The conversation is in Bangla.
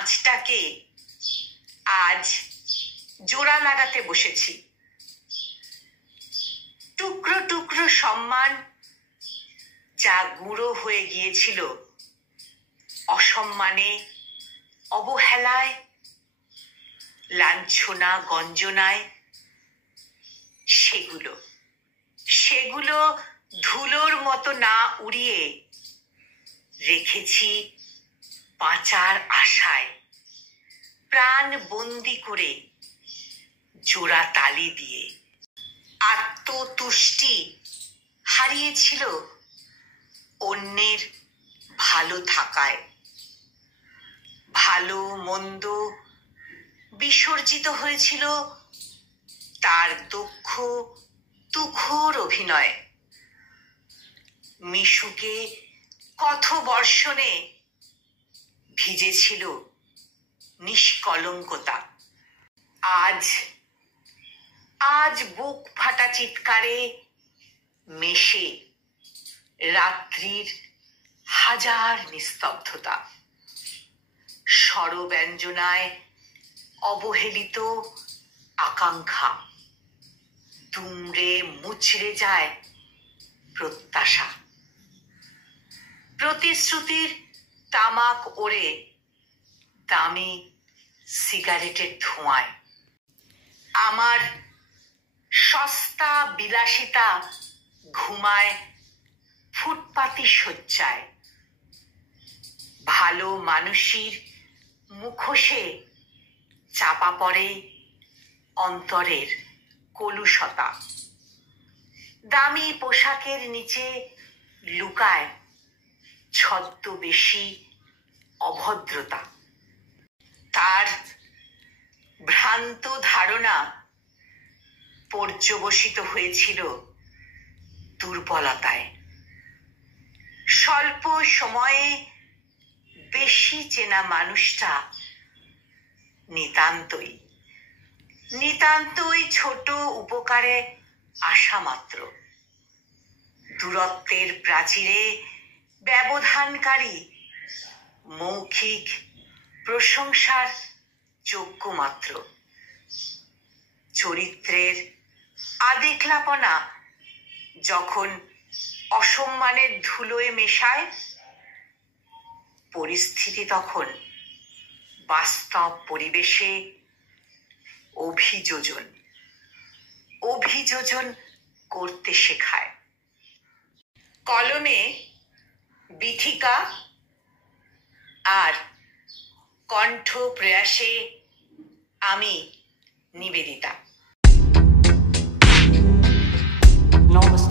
আঁচটাকে আজ জোড়া লাগাতে বসেছি। টুকরো টুকরো সম্মান যা গুঁড়ো হয়ে গিয়েছিল অসম্মানে, অবহেলায়, লাঞ্ছনা, গঞ্জনায়, সেগুলো ধুলোর মতো না উড়িয়ে রেখেছি বাঁচার আশায়, প্রাণ বন্দি করে জোড়া তালি দিয়ে। আত্মতুষ্টি হারিয়েছিল অন্যের ভালো থাকায়। ভালো মন্দ বিসর্জিত হয়েছিল তার দক্ষ তুখোর অভিনয়। মিশুকে কথবর্ষণে ভিজেছিল নিষ্কলঙ্কতা। আজ বুক ফাটা চিৎকারে মেশে রাত্রির হাজার নিস্তব্ধতা। স্বরব্যঞ্জনায় অবহেলিত আকাঙ্ক্ষা, দুমড়ে মুচড়ে যায় প্রত্যাশা। প্রতিশ্রুতির তামাক ওড়ে দামি সিগারেটের ধোঁয়ায়। আমার সস্তা বিলাসিতা ঘুমায় ফুটপাতি শয্যায়। ভালো মানুষের মুখোশে চাপা পড়ে অন্তরের কলুষতা। দামি পোশাকের নিচে লুকায় ছদ্মবেশী অভদ্রতা। তার ভ্রান্ত ধারণা পর্যবসিত হয়েছিল দুর্বলতায়। স্বল্প সময়ে বেশি চেনা মানুষটা নিতান্তই ছোট উপকারে আশা মাত্র। দূরত্বের প্রাচীরে ব্যবধানকারী মৌখিক প্রশংসার যোগ্য মাত্র। চরিত্রের আদেখলাপনা যখন অসম্মানের ধুলোয় মেশায়, পরিস্থিতি তখন বাস্তব পরিবেশে অভিযোজন করতে শেখায়। কলমে বিথিকা আর কণ্ঠ প্রয়াসে আমি নিবেদিতা। Namaste.